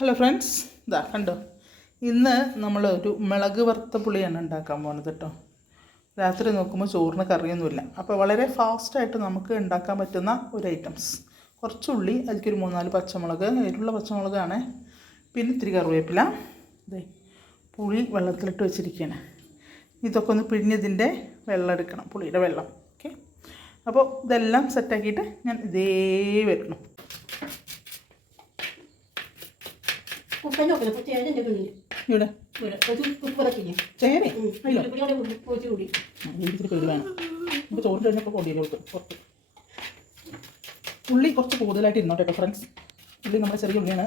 Hello friends ഇതാ കണ്ടോ? ഇന്ന് നമ്മൾ ഒരു മുളക് വറുത്ത പുളിയാണ് ഉണ്ടാക്കാൻ പോകുന്നത് കേട്ടോ രാത്രി നോക്കുമ്പോൾ ചോറിന് കറിയൊന്നുമില്ല. അപ്പോൾ വളരെ ഫാസ്റ്റായിട്ട് നമുക്ക് ഉണ്ടാക്കാൻ പറ്റുന്ന ഒരു ഐറ്റംസ് കുറച്ച് ഉള്ളി അതിലേക്കൊരു മൂന്നാൽ പച്ചമുളക് നേരിട്ടുള്ള പച്ചമുളകാണ്. പിന്നെ ഇത്തിരി കറിവേപ്പില. ഇതേ പുളി വെള്ളത്തിലിട്ട് വെച്ചിരിക്കുകയാണ് ഇതൊക്കെ ഒന്ന് പിഴിഞ്ഞതിന്റെ വെള്ളം എടുക്കണം പുളിയുടെ വെള്ളം. ഓക്കെ അപ്പോൾ ഇതെല്ലാം സെറ്റാക്കിയിട്ട് ഞാൻ ഇതേ വരണം. ഇവിടെ. ഇവിടെ. ഒരു കുപ്പറക്കില്ല ചേരെ അയ്യോ ഇവിടെ പോയിട്ട് കൂടി വേണം. ഇപ്പോൾ കഴിഞ്ഞപ്പോൾ കൊടുക്കും പുറത്ത്. ഉള്ളി കുറച്ച് കൂടുതലായിട്ട് ഇരുന്നോട്ടെ കേട്ടോ ഫ്രണ്ട്സ് ഉള്ളി നമ്മുടെ ചെറിയ ഉള്ളിയാണ്.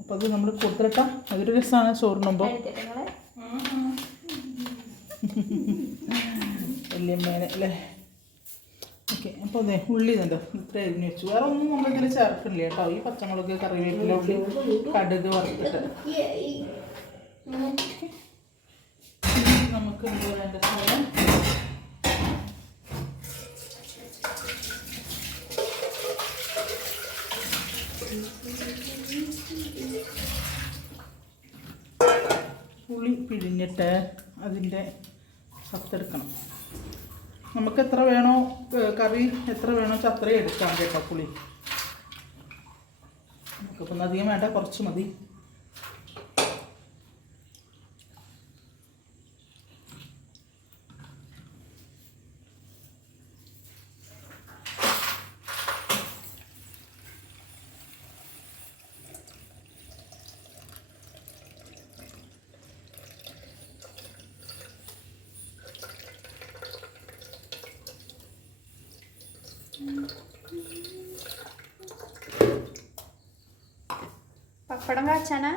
അപ്പോൾ അത് നമ്മൾ കൊടുത്തിട്ടാൽ അതൊരു രസമാണ് ചോറിനുമ്പോൾ വല്യമ്മേനെ അല്ലേ? ഓക്കെ അപ്പോൾ അതെ ഉള്ളി ഇതുണ്ട്? ഇത്ര അരിഞ്ഞ് വെച്ചു. വേറെ ഒന്നും നമ്മളിതിൽ ചേർക്കില്ല കേട്ടോ. ഈ പച്ചമുളക് കറിവേപ്പില ഉള്ളി കടുക് വറുത്തിട്ട്. നമുക്ക് എന്ത് വേണ്ട സ്ഥലം പുളി പിഴിഞ്ഞിട്ട് അതിന്റെ സത്തെടുക്കണം നമുക്ക് എത്ര വേണോ കറി എത്ര വേണോ അത്രയും എടുക്കാം കേട്ടോ പുളി. നമുക്കിപ്പം അധികം വേണ്ട കുറച്ച് മതി. പപ്പടം കാച്ചാനാ?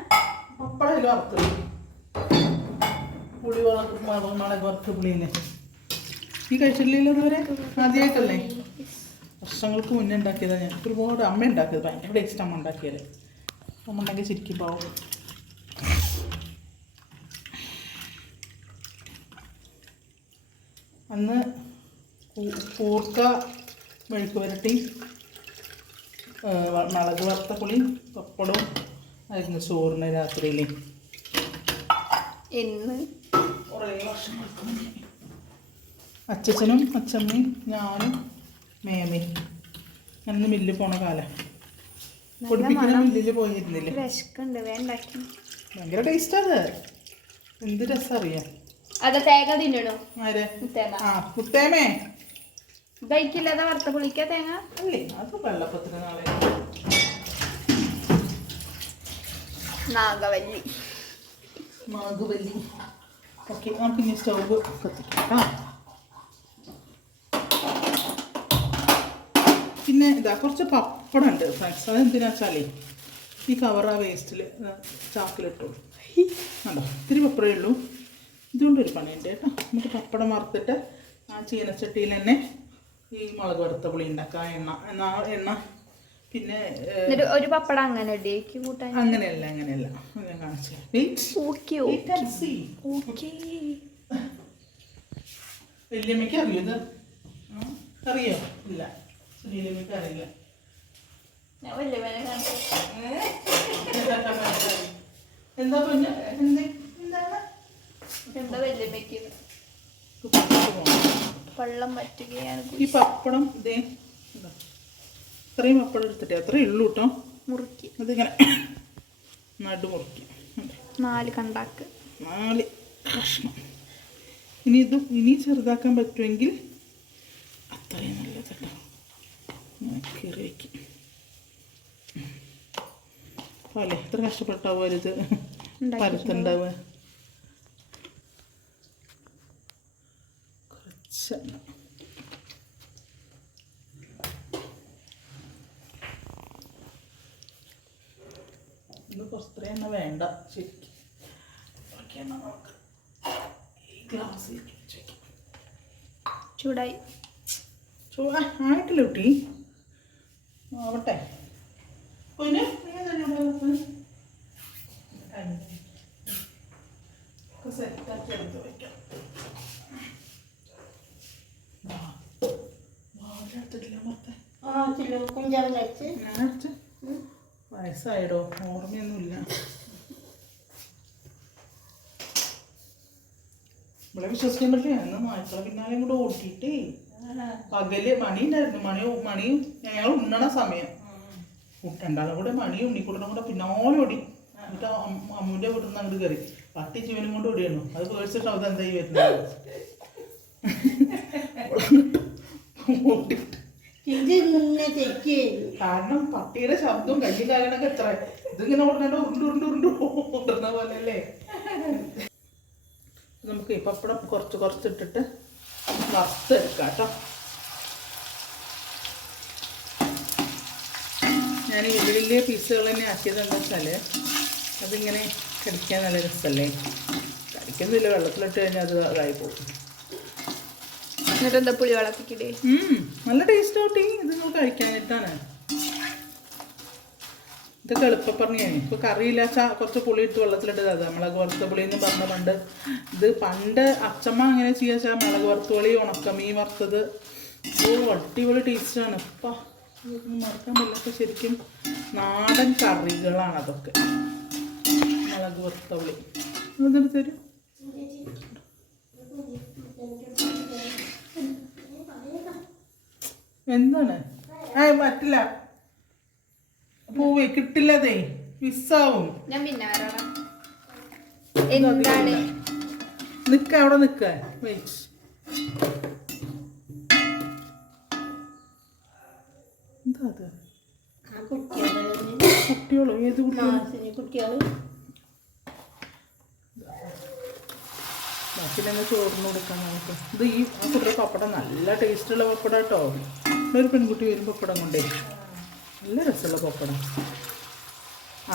ഈ കഴിച്ചിട്ടില്ലല്ലോ ഇതുവരെ? ആദ്യമായിട്ടല്ലേ വർഷങ്ങൾക്ക് മുന്നേ ഉണ്ടാക്കിയതാണ് ഞാൻ. ഒരുപാട് അമ്മ ഉണ്ടാക്കിയത്. ഭയങ്കര ടേസ്റ്റ് അമ്മ ഉണ്ടാക്കിയത്. അമ്മ ഉണ്ടാക്കി ശരിക്കും പാവും. അന്ന് കൂർക്ക മെഴുക്ക് പുരട്ടി ഏ, വ- മുളക് വറുത്ത പുളി പപ്പടവും ആയിരുന്നു ചോറിന് രാത്രിയിൽ ഇന്ന് കുറേ വർഷങ്ങൾക്ക് മുന്നേ. അച്ഛച്ചനും അച്ഛമ്മയും ഞാനും മേമയും അന്ന് മില്ലിൽ പോണ കാലം. പൊടിപ്പിക്കുന്ന മില്ലിൽ പോയിരുന്നില്ലേ? ഭയങ്കര ടേസ്റ്റ് അത് എന്ത് രസം അറിയാം? അത് തേങ്ങ തിന്നണോ? ആരെ? തേങ്ങ ആ കുത്തേമേ ബൈക്കില്ലാതെ വറുത്ത പുളിക്ക തേങ്ങ? അല്ലേ? അത് വെള്ളപ്പത്തിന് നാളെ. നാഗവല്ലി. നാഗവല്ലി. ഓക്കെ ഇനി സ്റ്റൗവ് കത്തിക്കാം. പിന്നെ ഇതാ കുറച്ച് പപ്പടം ഉണ്ട് ഫ്രണ്ട്സ് അതെന്തിനാ വെച്ചാലേ ഈ കവർ ആ വേസ്റ്റിൽ ചാക്കിലിട്ടു. കണ്ടോ? ഇത്തിരി പപ്പടേ ഉള്ളൂ. ഇതുകൊണ്ട് ഒരു പണിയുണ്ട് കേട്ടോ. നമുക്ക് പപ്പടം വറുത്തിട്ട് ആ ചീനച്ചട്ടിയിൽ തന്നെ ഈ മുളക് വറുത്ത പുളി ഉണ്ടാക്കാം എണ്ണ എന്നാ എണ്ണ പിന്നെ ഒരു പപ്പടം അങ്ങനെ ഇടേക്ക് കൂട്ടാൻ? അങ്ങനെയല്ല അങ്ങനെയല്ല. ഞാൻ കാണിച്ചു വല്യമ്മയ്ക്ക് അറിയോ ഇത്? അറിയോ? ഇല്ല. സുനീലമ്മയ്ക്ക് അറിയില്ല. എന്താ പിന്നെ? എന്താണ്? എന്താ വല്യമ്മയ്ക്ക്? പള്ളം. പറ്റുകയാണ് ഈ പപ്പടം ഇതാ. ഇത്രയും പപ്പടം എടുത്തിട്ടേ അത്രേ ഉള്ളൂ കേട്ടോ മുറുക്കി. അതിങ്ങനെ നടു മുറുക്കി. നാല് കണ്ടാക്ക്. നാല് കഷ്ണം. ഇനി ഇത് ഇനി ചെറുതാക്കാൻ പറ്റുമെങ്കിൽ അത്രയും നല്ലത് കേട്ടോ കീറി വയ്ക്കും അല്ലേ? എത്ര കഷ്ടപ്പെട്ടാവോ ഇത്? പരത്തുണ്ടാവുക കുറച്ച് എണ്ണ. ഇന്ന് കുറച്ച് എണ്ണ വേണ്ട ശരിക്കും ബാക്കി എണ്ണ നമുക്ക് ഈ ഗ്ലാസ്സിൽ വെച്ച് വയ്ക്കാം ചൂടായി. ചോ ആ, ആയിട്ടില്ല കുട്ടി. ആവട്ടെ. പിന്നെ നീ തന്നെ ഇവിടെ വെക്ക്. ഒക്കെ സെറ്റാക്കി എടുത്ത് വയ്ക്കാം വാ. വാ, ഇവിടെ എടുത്തിട്ടില്ല മൊത്തം ആ ചില കുഞ്ചാവിനെ വെച്ച് ഞാൻ അടിച്ച് വയസ്സായടോ ഓർമ്മയൊന്നുമില്ല ഇവിടെ വിശ്വസിക്കാൻ പറ്റില്ല എന്നാ നായ്ക്കളെ പിന്നാലെ കൂടെ ഓട്ടിയിട്ടേ പകൽ മണി ഉണ്ടായിരുന്നു. മണി മണി ഞങ്ങൾ ഉണ്ണണ സമയം. രണ്ടാളും കൂടെ മണി ഉണ്ണിക്കൂടനും കൂടെ പിന്നാലെ ഓടി. എന്നിട്ട് അമ്മൂന്റെ വീട്ടിൽ നിന്ന് അങ്ങോട്ട് കയറി പട്ടി ജീവനും കൊണ്ട് ഓടിയാണ് അത് പേടിച്ചിട്ട് അത് എന്തായി വരുന്നത്? കാരണം പട്ടിയുടെ ശബ്ദവും കയ്യും കാര്യങ്ങളൊക്കെ എത്ര ഇതിങ്ങനെ ഓടുന്നുണ്ട് ഉരുണ്ട് ഉരുണ്ട് ഉരുണ്ട് ഓടുന്ന പോലെ അല്ലേ നമുക്ക് ഈ പപ്പടം കുറച്ച് കുറച്ചിട്ടിട്ട് വറുത്തെടുക്കാം കേട്ടോ ഞാൻ ഈ വലിയ വലിയ പീസുകൾ തന്നെ ആക്കിയത് എന്താ വെച്ചാൽ അതിങ്ങനെ കടിക്കാൻ നല്ല രസമല്ലേ? കടിക്കുന്നില്ല വെള്ളത്തിലിട്ട് കഴിഞ്ഞാൽ അത് ഇതായി പോകും. എന്നിട്ട് എന്താ പുളി വളർത്തിക്കിടേ നല്ല ടേസ്റ്റ് ഔട്ടി ഇത് നമുക്ക് കഴിക്കാനായിട്ടാണ് ഇതൊക്കെ പറഞ്ഞു ഇപ്പൊ കറിയില്ല കുറച്ച് പുളി ഇട്ട് വെള്ളത്തിലിട്ടത്. അത് മുളക് വറുത്ത പുളി എന്ന് പറഞ്ഞ പണ്ട് ഇത് പണ്ട് അച്ചമ്മ അങ്ങനെ ചെയ്യാ വെച്ചാൽ മുളക് വറുത്ത പുളി ഉണക്കമീൻ വറുത്തത്. ഓ അടിപൊളി ടേസ്റ്റാണ് ഇപ്പം മറക്കാൻ പറ്റില്ല ശരിക്കും നാടൻ കറികളാണ് അതൊക്കെ. മുളക് വറുത്ത പുളി. എന്നിട്ട് തരും? എന്താണ്? ആ പറ്റില്ല. പൂവേ കിട്ടില്ലതേ. മിസ്സാവും. ഞാൻ പിന്നെ എന്താണ്? നിക്ക അവിടെ നിക്ക. എന്താ അത്? കുട്ടികളെ ഏത് കുട്ടികളോ? ചോറിന് കൊടുക്കാം നമുക്ക്. ഇത് ഈ കുട്ടിയുടെ പപ്പടം നല്ല ടേസ്റ്റുള്ള പപ്പടം കേട്ടോ. ഒരു പെൺകുട്ടി വരും പപ്പടം കൊണ്ടേ. നല്ല രസമുള്ള പപ്പടം.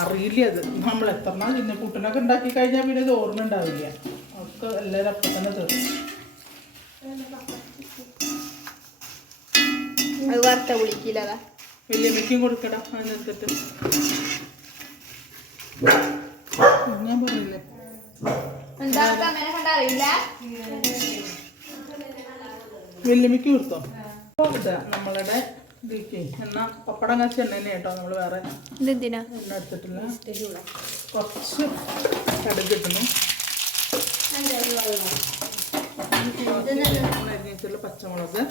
അറിയില്ല അത് നമ്മൾ എത്ര നാൾ പിന്നെ പുട്ടിനൊക്കെ ഉണ്ടാക്കി കഴിഞ്ഞാൽ പിന്നെ ഇത് ഓർമ്മ ഉണ്ടാവില്ല. ഒക്കെ എല്ലാവരും അപ്പം തന്നെ തീർന്നു അത് വറുത്ത വലിയമ്മയ്ക്കും കൊടുക്കടാ അതിനെടുത്തിട്ട് ഞാൻ പറയില്ലേ വലിയമ്മയ്ക്ക് കൊടുത്തോ? നമ്മളുടെ ഇതിലേക്ക് എണ്ണ പപ്പടം കാച്ചി എണ്ണ തന്നെ കേട്ടോ നമ്മൾ വേറെ ഇതെന്തിനാ? എണ്ണ എടുത്തിട്ടില്ല. കുറച്ച് കടുക് വെച്ചുള്ള പച്ചമുളക്.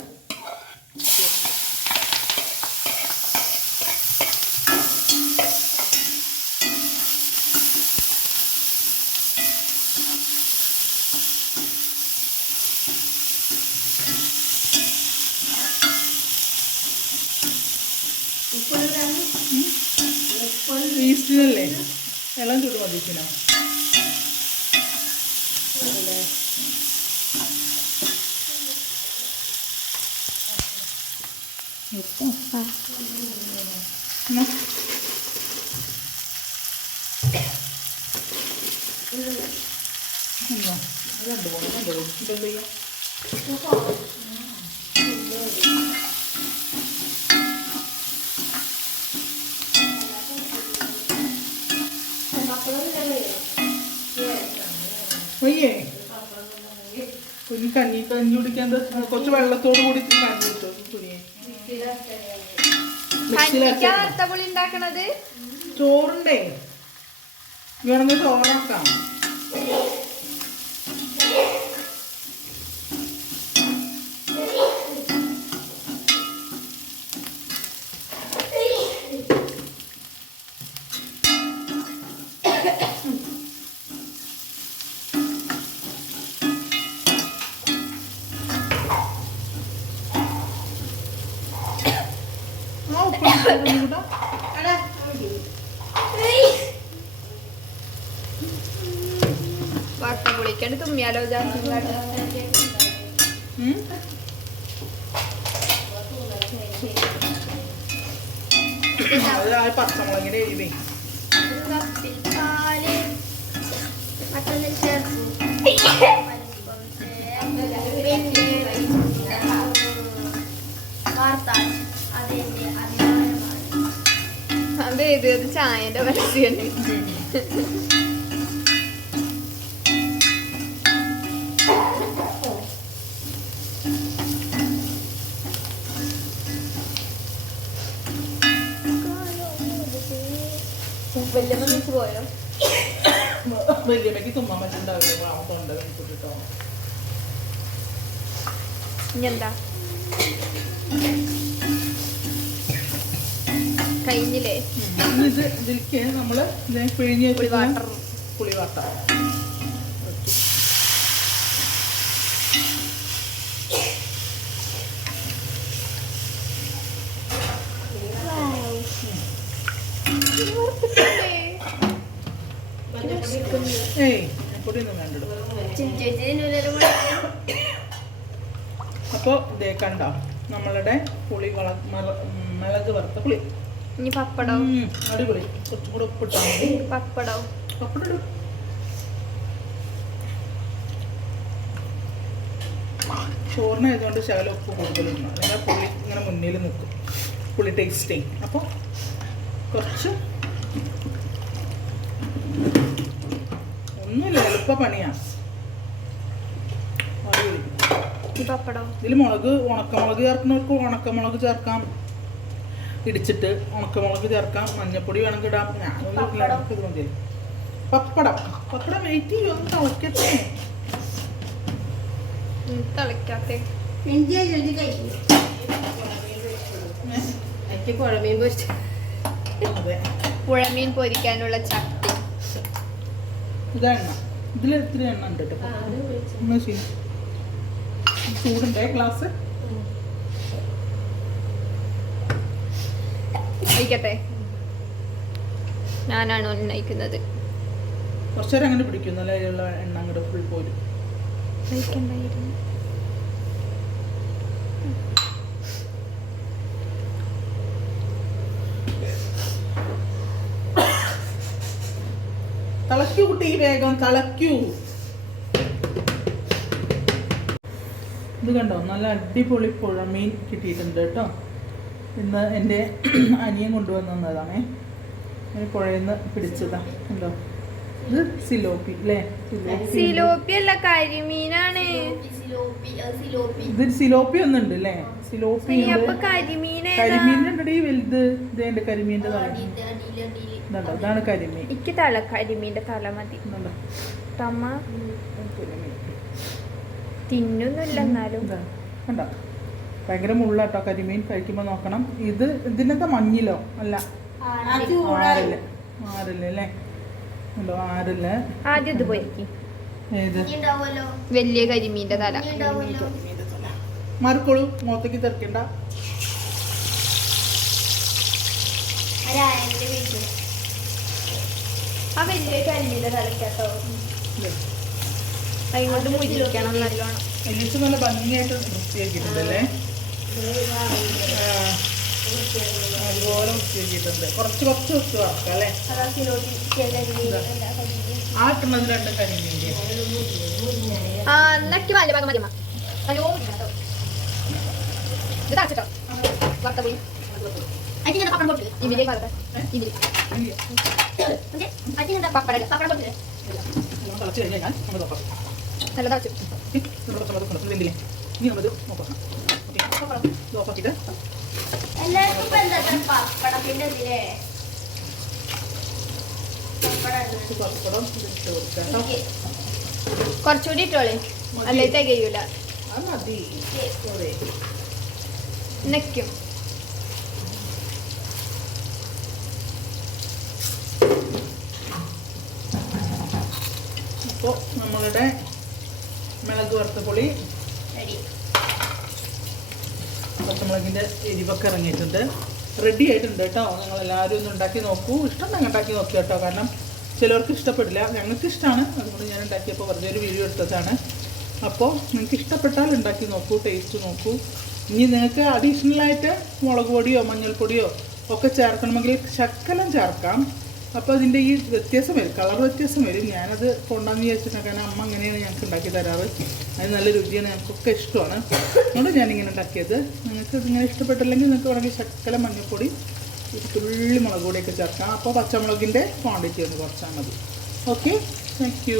ഈസ്റ്റിനല്ലേ ഇളം ചൂട് മതിക്കണോ രണ്ട് മൂന്ന് രണ്ട് മൂന്ന് ഇതെന്ത് ചെയ്യാം? കുഞ്ഞ് കഞ്ഞി കഞ്ഞി കുടിക്കാൻ കുറച്ച് വെള്ളത്തോട് കൂടി കഞ്ഞി ചോറുണ്ടേ. വേണമെങ്കിൽ ചോറാക്കാം ആ ഉപ്പ് കൂടാ പുളിക്കാണ്ട് തുമ്മിയാലോ ആ പച്ചമുളകിന്റെ എരിവേ. പാൽ മറ്റൊന്നും ചേർക്കും അതെ ചായന്റെ പരസ്യാണ് വല്യമ്മ മിസ് പോയോ? വലിയമ്മയ്ക്ക് തുമ്മാൻ പറ്റുന്നുണ്ടാവില്ല തൊണ്ട കിട്ടിട്ടോ ഇനി എന്താ കഴിഞ്ഞില്ലേ? ഇത് ഇതിലേക്ക് നമ്മൾ പിഴിഞ്ഞ് പുളി വാട്ടർ പുളി വാട്ടർ ഏയ് പൊടിയൊന്നും വേണ്ടോ അപ്പോൾ ഇതേ കണ്ടോ നമ്മളുടെ പുളി വള മിളക് വറുത്ത പുളി. ഇനി പപ്പടം? അടിപൊളി. കുറച്ചും കൂടെ ഉപ്പിട്ടാൽ മതി. പപ്പടം? പപ്പടം. ചോറിനായതുകൊണ്ട് ശകലം ഉപ്പ് കൂടുതലുണ്ട്. അല്ലെങ്കിൽ പുളി ഇങ്ങനെ മുന്നിൽ നിൽക്കും. പുളി ടേസ്റ്റേ അപ്പോൾ കുറച്ച്. ഒന്നുമില്ല എളുപ്പ പണിയാ. അടിപൊളി. ഈ പപ്പടം ഇതിൽ മുളക് ഉണക്കമുളക് ചേർക്കുന്നവർക്ക് ഉണക്കമുളക് ചേർക്കാം. ഇടിച്ചിട്ട് ഉണക്കമുളക് ചേർക്കാം. മഞ്ഞപ്പൊടി വേണമെങ്കിൽ ഇടാം. ഞാനൊന്നും ഇല്ല, എനിക്ക് ഇത് മതി. പപ്പടം. പപ്പടം വെയിറ്റ് ചെയ്യും ഒന്ന് തിളക്കട്ടെ. തിളക്കാത്തെ എനിക്ക് കുഴമീൻ പൊരിച്ചു പുഴമീൻ പൊരിക്കാനുള്ള ചട്ടി. ഇതാണ് ഇതിൽ ഇത്തിരി എണ്ണ ഉണ്ട് കേട്ടോ. ചൂടുണ്ടേ ഗ്ലാസ്? ഒഴിക്കട്ടെ? ഞാനാണ് ഉന്നയിക്കുന്നത് കുറച്ചേരം അങ്ങനെ പിടിക്കും. നല്ല എണ്ണ അങ്ങോട്ട് ഫുൾ പോരും. ഒഴിക്കണ്ടായിരുന്നു. കുട്ടി വേഗം തിളയ്ക്കൂ ഇത് കണ്ടോ? നല്ല അടിപൊളി പുഴമീൻ കിട്ടിയിട്ടുണ്ട് കേട്ടോ. ഇന്ന് എന്റെ അനിയൻ കൊണ്ടുവന്നതാണേ ഈ പുഴയിൽ നിന്ന് പിടിച്ചതാ. കണ്ടോ? ഇത് സിലോപ്പി അല്ലേ? സിലോപ്പി. സിലോപ്പി അല്ല കരിമീനാണ്. ഇത് സിലോപ്പി ഒന്നുണ്ട് അല്ലേ? സിലോപ്പി കരിമീൻ കരിമീന്റെ ഈ വലുത്. ഇതേ കരിമീന്റെ ഇതാണ് കരിമീൻ. എനിക്ക് തല കരിമീന്റെ തല മതി. തമ്മ തിന്നൊന്നുമില്ല എന്നാലും. കണ്ടോ? ഭയങ്കര മുള്ളാട്ടോ കരിമീൻ കഴിക്കുമ്പോൾ നോക്കണം. ഇത് ഇതിനകത്ത് മഞ്ഞിലോ? അല്ല. ആരൽ ആരൽ അല്ലേ? ഉണ്ടോ ആരൽ ആദ്യം ഇത് പോയിരിക്കും ഏത്? വലിയ കരിമീന്റെ തല. മാറിക്കോളൂ മുഖത്തേക്ക് തെറിക്കണ്ട ആ വലിയ കരിമീന്റെ തലക്കാട്ടോ? അതുകൊണ്ട് മുരിക്കണം നല്ലോണം എലിസ് നല്ല ഭംഗിയായിട്ട് വൃത്തിയാക്കിയിട്ടുണ്ടല്ലേ അതുപോലെ വൃത്തിയാക്കിയിട്ടുണ്ട് കുറച്ച് കുറച്ച് വൃത്തി വറക്കാം അല്ലേ? ആ കിട്ടുന്നത് രണ്ട് കരിമീന്റെ ആ നക്കി വലിയ ഭാഗം മതിയമ്മ. നല്ലോ. ഇത് തളച്ചിട്ടോ. വറുത്ത പോയി ഇതിൽ പപ്പടം പൊട്ടില്ലേ? കഴിഞ്ഞാൽ നമ്മൾ കുറച്ചുകൂടി ഇട്ടോളെ. അല്ലേ തികയൂല നക്കും അപ്പോൾ നമ്മളുടെ മിളക് വറുത്ത പൊളി പച്ചമുളകിന്റെ എരിവൊക്കെ ഇറങ്ങിയിട്ടുണ്ട്. റെഡി ആയിട്ടുണ്ട് കേട്ടോ. നിങ്ങൾ എല്ലാവരും ഒന്ന് ഉണ്ടാക്കി നോക്കൂ. ഇഷ്ടം തന്നെ ഉണ്ടാക്കി നോക്കി കേട്ടോ. കാരണം ചിലർക്ക് ഇഷ്ടപ്പെടില്ല. ഞങ്ങൾക്ക് ഇഷ്ടമാണ് അതുകൊണ്ട് ഞാൻ ഉണ്ടാക്കിയപ്പോൾ വെറുതെ ഒരു വീഡിയോ എടുത്തതാണ്. അപ്പോൾ നിങ്ങൾക്ക് ഇഷ്ടപ്പെട്ടാൽ ഉണ്ടാക്കി നോക്കൂ ടേസ്റ്റ് നോക്കൂ. ഇനി നിങ്ങൾക്ക് അഡീഷണലായിട്ട് മുളക് പൊടിയോ മഞ്ഞൾപ്പൊടിയോ ഒക്കെ ചേർക്കണമെങ്കിൽ ശക്കലം ചേർക്കാം. അപ്പോൾ അതിന്റെ ഈ വ്യത്യാസം വരും. കളർ വ്യത്യാസം വരും. ഞാനത് കൊണ്ടാന്ന് വിചാരിച്ചിട്ടാണ് കാരണം അമ്മ അങ്ങനെയാണ് ഞങ്ങൾക്ക് ഉണ്ടാക്കി തരാറ്. അത് നല്ല രുചിയാണ്. ഞങ്ങൾക്കൊക്കെ ഇഷ്ടമാണ്. അതുകൊണ്ട് ഞാനിങ്ങനെ ഉണ്ടാക്കിയത്. നിങ്ങൾക്ക് ഇതിങ്ങനെ ഇഷ്ടപ്പെട്ടില്ലെങ്കിൽ നിങ്ങൾക്ക് വേണമെങ്കിൽ ശക്കല മഞ്ഞൾപ്പൊടി തുള്ളി മുളക് പൊടിയൊക്കെ ചേർക്കാം. അപ്പോൾ പച്ചമുളകിന്റെ ക്വാണ്ടിറ്റി ഒന്ന് കുറച്ചാൽ മതി. Okay thank